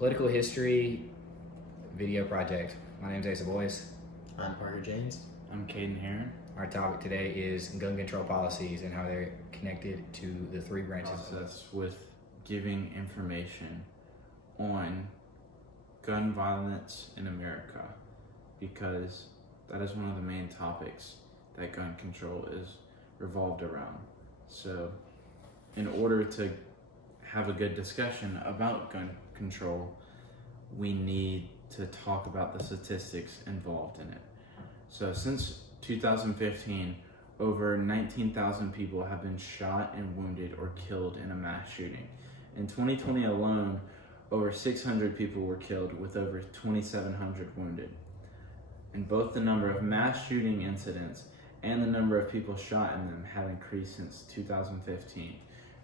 Political History video project. My name's Asa Boyce. I'm Parker James. I'm Caden Heron. Our topic today is gun control policies and how they're connected to the three branches. Process with giving information on gun violence in America, because that is one of the main topics that gun control is revolved around. So in order to have a good discussion about gun control, we need to talk about the statistics involved in it. So since 2015, over 19,000 people have been shot and wounded or killed in a mass shooting. In 2020 alone, over 600 people were killed with over 2,700 wounded. And both the number of mass shooting incidents and the number of people shot in them have increased since 2015,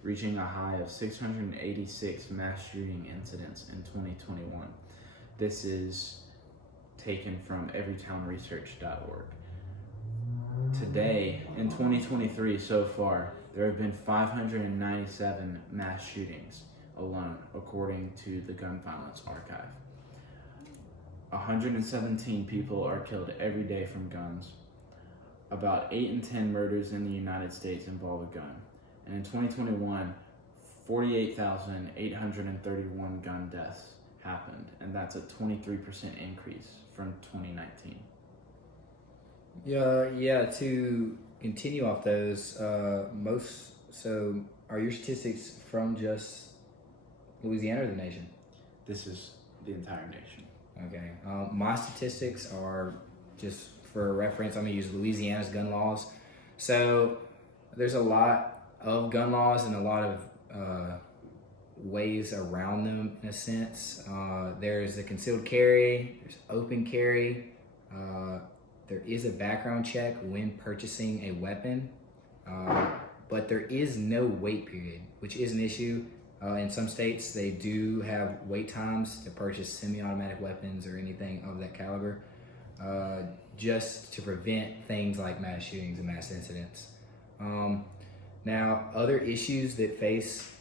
reaching a high of 686 mass shooting incidents in 2021. This is taken from everytownresearch.org. Today, in 2023 so far, there have been 597 mass shootings alone, according to the Gun Violence Archive. 117 people are killed every day from guns. About 8 in 10 murders in the United States involve a gun. And in 2021, 48,831 gun deaths happened, and that's a 23% increase from 2019. Yeah. To continue off those, are your statistics from just Louisiana or the nation? This is the entire nation. Okay. My statistics are just for reference. I'm gonna use Louisiana's gun laws. So there's a lot of gun laws and a lot of ways around them in a sense. There's the concealed carry, there's open carry, there is a background check when purchasing a weapon, but there is no wait period, which is an issue. In some states, they do have wait times to purchase semi-automatic weapons or anything of that caliber, just to prevent things like mass shootings and mass incidents. Now, other issues that face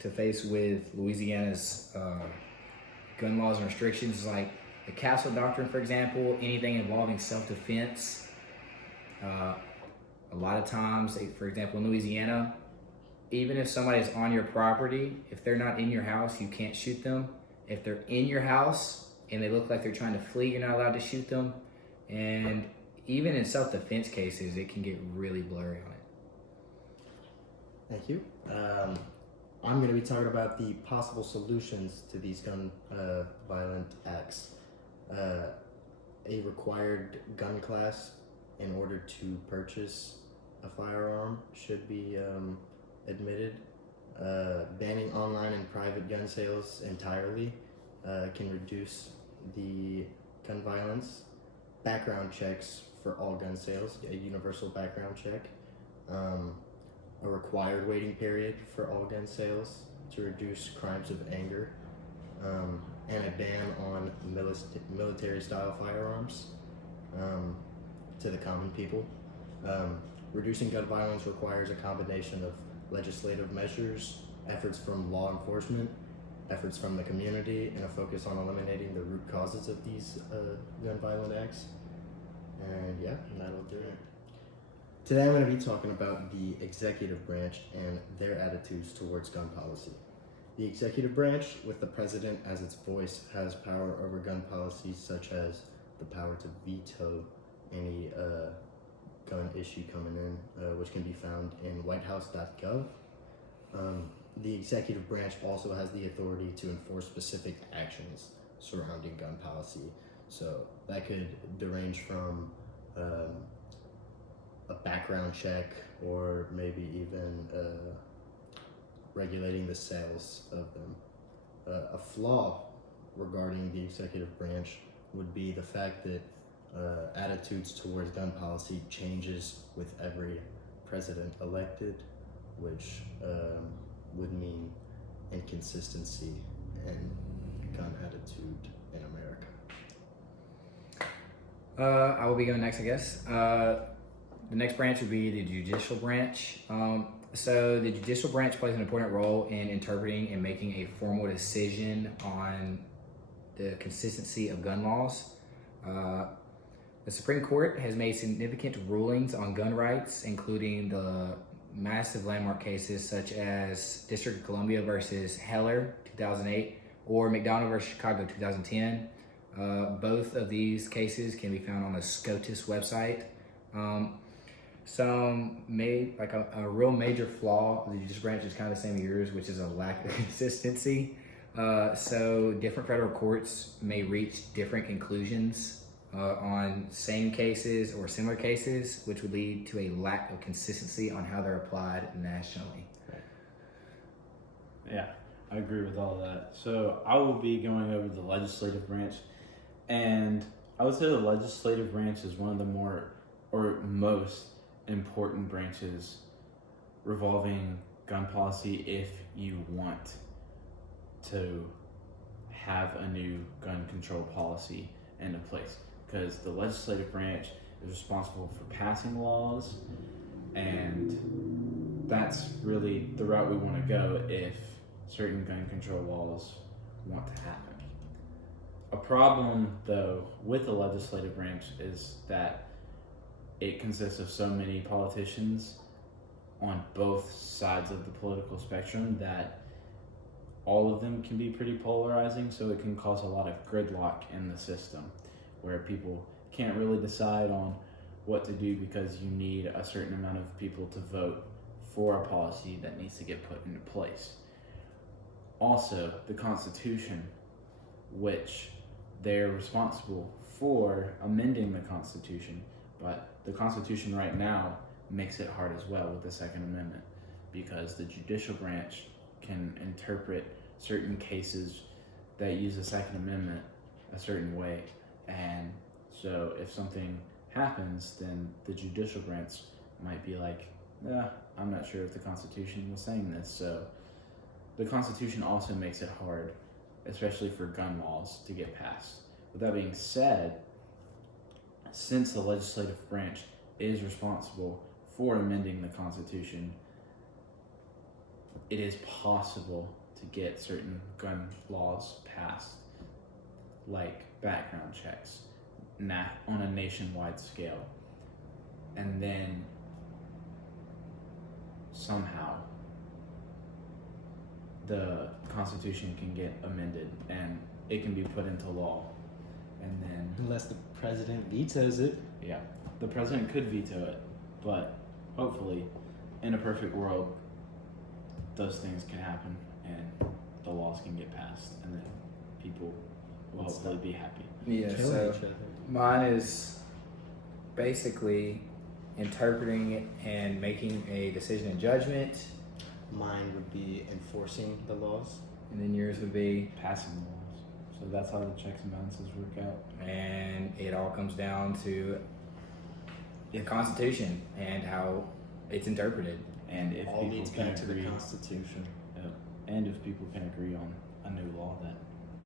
with Louisiana's gun laws and restrictions, like the Castle Doctrine, for example, anything involving self-defense. A lot of times, for example, in Louisiana, even if somebody's on your property, if they're not in your house, you can't shoot them. If they're in your house and they look like they're trying to flee, you're not allowed to shoot them. And even in self-defense cases, it can get really blurry on it. Thank you. I'm going to be talking about the possible solutions to these gun violent acts. A required gun class in order to purchase a firearm should be admitted. Banning online and private gun sales entirely can reduce the gun violence. Background checks for all gun sales, a universal background check. A required waiting period for all gun sales to reduce crimes of anger, and a ban on military-style firearms to the common people. Reducing gun violence requires a combination of legislative measures, efforts from law enforcement, efforts from the community, and a focus on eliminating the root causes of these gun violent acts. And that'll do it. Today I'm going to be talking about the executive branch and their attitudes towards gun policy. The executive branch, with the president as its voice, has power over gun policies such as the power to veto any gun issue coming in, which can be found in whitehouse.gov. The executive branch also has the authority to enforce specific actions surrounding gun policy. So that could range from a background check, or maybe even regulating the sales of them. A flaw regarding the executive branch would be the fact that attitudes towards gun policy changes with every president elected, which would mean inconsistency in gun attitude in America. I will be going next, I guess. The next branch would be the judicial branch. So the judicial branch plays an important role in interpreting and making a formal decision on the consistency of gun laws. The Supreme Court has made significant rulings on gun rights, including the massive landmark cases such as District of Columbia versus Heller 2008 or McDonald versus Chicago 2010. Both of these cases can be found on the SCOTUS website. A real major flaw of the judicial branch is kind of the same as yours, which is a lack of consistency. So different federal courts may reach different conclusions on same cases or similar cases, which would lead to a lack of consistency on how they're applied nationally. Yeah, I agree with all that. So I will be going over the legislative branch, and I would say the legislative branch is one of the more or most important branches revolving gun policy if you want to have a new gun control policy into place. Because the legislative branch is responsible for passing laws, and that's really the route we want to go if certain gun control laws want to happen. A problem, though, with the legislative branch is that it consists of so many politicians on both sides of the political spectrum that all of them can be pretty polarizing, so it can cause a lot of gridlock in the system where people can't really decide on what to do because you need a certain amount of people to vote for a policy that needs to get put into place. Also, the Constitution, which they're responsible for amending the Constitution, but the Constitution right now makes it hard as well with the Second Amendment because the judicial branch can interpret certain cases that use the Second Amendment a certain way. And so if something happens, then the judicial branch might be like, I'm not sure if the Constitution was saying this. So the Constitution also makes it hard, especially for gun laws, to get passed. With that being said, since the legislative branch is responsible for amending the Constitution, it is possible to get certain gun laws passed, like background checks, on a nationwide scale. And then somehow the Constitution can get amended and it can be put into law. And then, Unless the president vetoes it. yeah, the president could veto it, but hopefully, in a perfect world, those things can happen and the laws can get passed, and then people will hopefully be happy. Yeah, Killing so each other. mine is basically interpreting it and making a decision and judgment, Mine would be enforcing the laws. and then yours would be, Passing laws. So that's how the checks and balances work out. and it all comes down to the Constitution and how it's interpreted. And if All people leads can back to the agree, Constitution. and if people can agree on a new law that